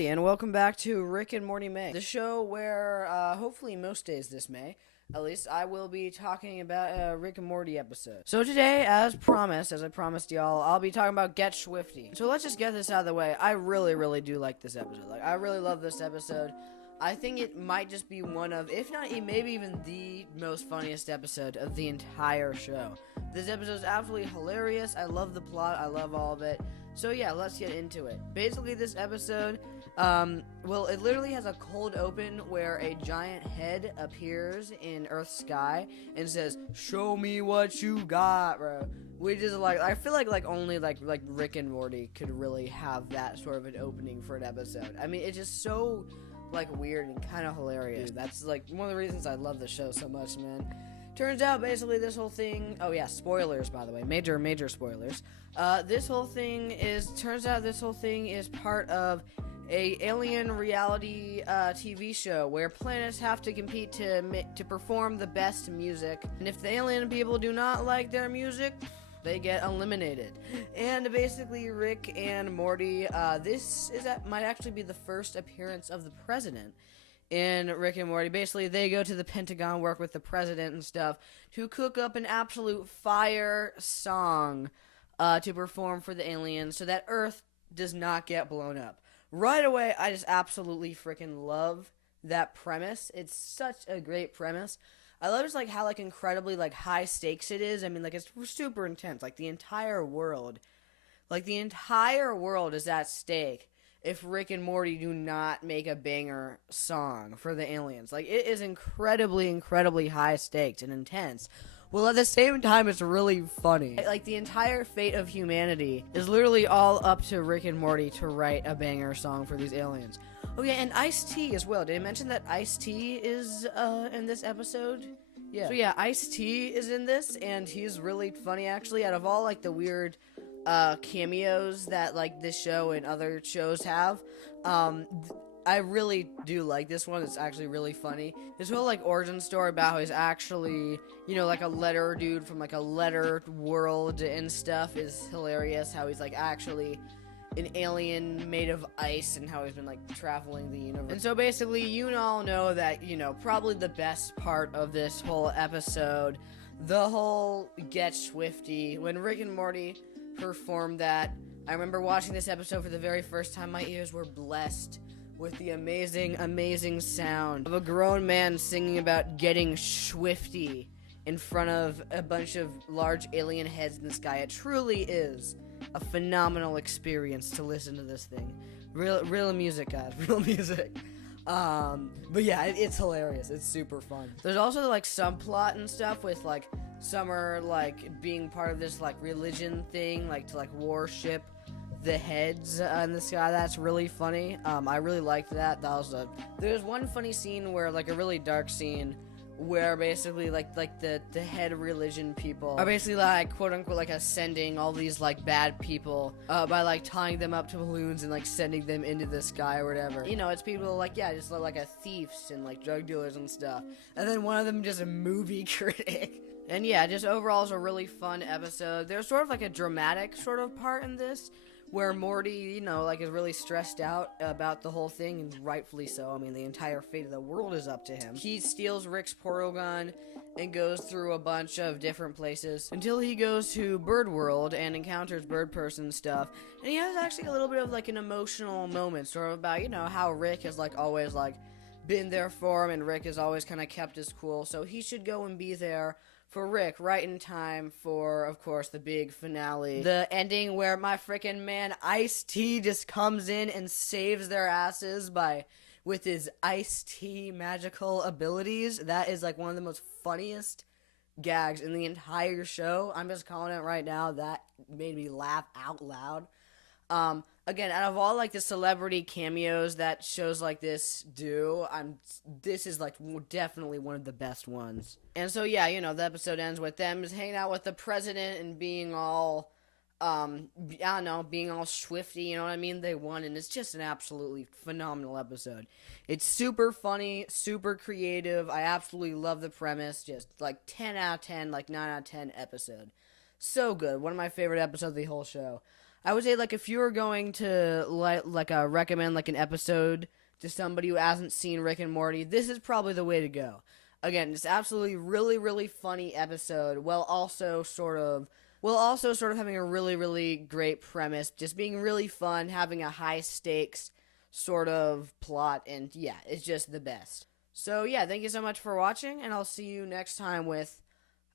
everybody, and welcome back to Rick and Morty May, the show where, hopefully most days this May, at least, I will be talking about a Rick and Morty episode. So today, as I promised y'all, I'll be talking about Get Shwifty. So let's just get this out of the way. I really do like this episode. I really love this episode. I think it might just be one of, if not maybe even the most funniest episode of the entire show. This episode is absolutely hilarious. I love the plot. I love all of it. So yeah, let's get into it. Basically, this episode, it literally has a cold open where a giant head appears in Earth's sky and says, "Show me what you got, bro." Which is I feel like only Rick and Morty could really have that sort of an opening for an episode. I mean, it's just so weird and kind of hilarious. Dude, that's one of the reasons I love the show so much, man. Turns out, basically, this whole thing... Oh, yeah, spoilers, by the way. Major spoilers. This whole thing is part of a alien reality TV show where planets have to compete to perform the best music. And if the alien people do not like their music, they get eliminated. And basically, Rick and Morty, might actually be the first appearance of the president in Rick and Morty. Basically, they go to the Pentagon, work with the president and stuff, to cook up an absolute fire song to perform for the aliens so that Earth does not get blown up. Right away, I just absolutely freaking love that premise. It's such a great premise. I love just how incredibly high stakes it is. I mean, it's super intense. The entire world is at stake if Rick and Morty do not make a banger song for the aliens. It is incredibly high stakes and intense. Well, at the same time, it's really funny. The entire fate of humanity is literally all up to Rick and Morty to write a banger song for these aliens. Oh yeah, and Ice-T as well. Did I mention that Ice-T is in this episode? Yeah. So yeah, Ice-T is in this, and he's really funny, actually. Out of all the weird cameos that this show and other shows have, I really do like this one. It's actually really funny. His whole origin story about how he's actually a letter dude from a letter world and stuff is hilarious. How he's actually an alien made of ice and how he's been traveling the universe. And so basically, you all know that probably the best part of this whole episode, the whole Get Shwifty, when Rick and Morty performed that. I remember watching this episode for the very first time. My ears were blessed with the amazing sound of a grown man singing about getting Shwifty in front of a bunch of large alien heads in the sky. It truly is a phenomenal experience to listen to this thing. Real music, guys. Real music. But yeah, it's hilarious. It's super fun. There's also subplot and stuff with Summer being part of this religion thing, to worship the heads in the sky. That's really funny. I really liked that. There's one funny scene where a really dark scene where basically the head religion people are basically quote unquote ascending all these bad people by tying them up to balloons and sending them into the sky or whatever. It's people just thieves and drug dealers and stuff. And then one of them just a movie critic. And yeah, just overall is a really fun episode. There's sort of a dramatic sort of part in this where Morty, is really stressed out about the whole thing, and rightfully so. I mean, the entire fate of the world is up to him. He steals Rick's portal gun and goes through a bunch of different places until he goes to Bird World and encounters Bird Person stuff. And he has actually a little bit of an emotional moment, sort of about, how Rick has always been there for him, and Rick has always kind of kept his cool. So he should go and be there for Rick right in time for, of course, the big finale. The ending where my freaking man Ice-T just comes in and saves their asses with his Ice-T magical abilities. That is one of the most funniest gags in the entire show. I'm just calling it right now. That made me laugh out loud. Again, out of all the celebrity cameos that shows this do, this is definitely one of the best ones. And so yeah, the episode ends with them just hanging out with the president and being all being all Shwifty, you know what I mean? They won, and it's just an absolutely phenomenal episode. It's super funny, super creative. I absolutely love the premise. Just 10 out of 10, 9 out of 10 episode. So good. One of my favorite episodes of the whole show. I would say like if you were going to recommend like an episode to somebody who hasn't seen Rick and Morty, this is probably the way to go. Again, it's absolutely really funny episode, while also sort of having a really great premise, just being really fun, having a high stakes sort of plot, and yeah, it's just the best. So yeah, thank you so much for watching, and I'll see you next time with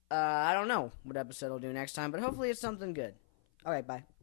I don't know what episode I'll do next time, but hopefully it's something good. All right, bye.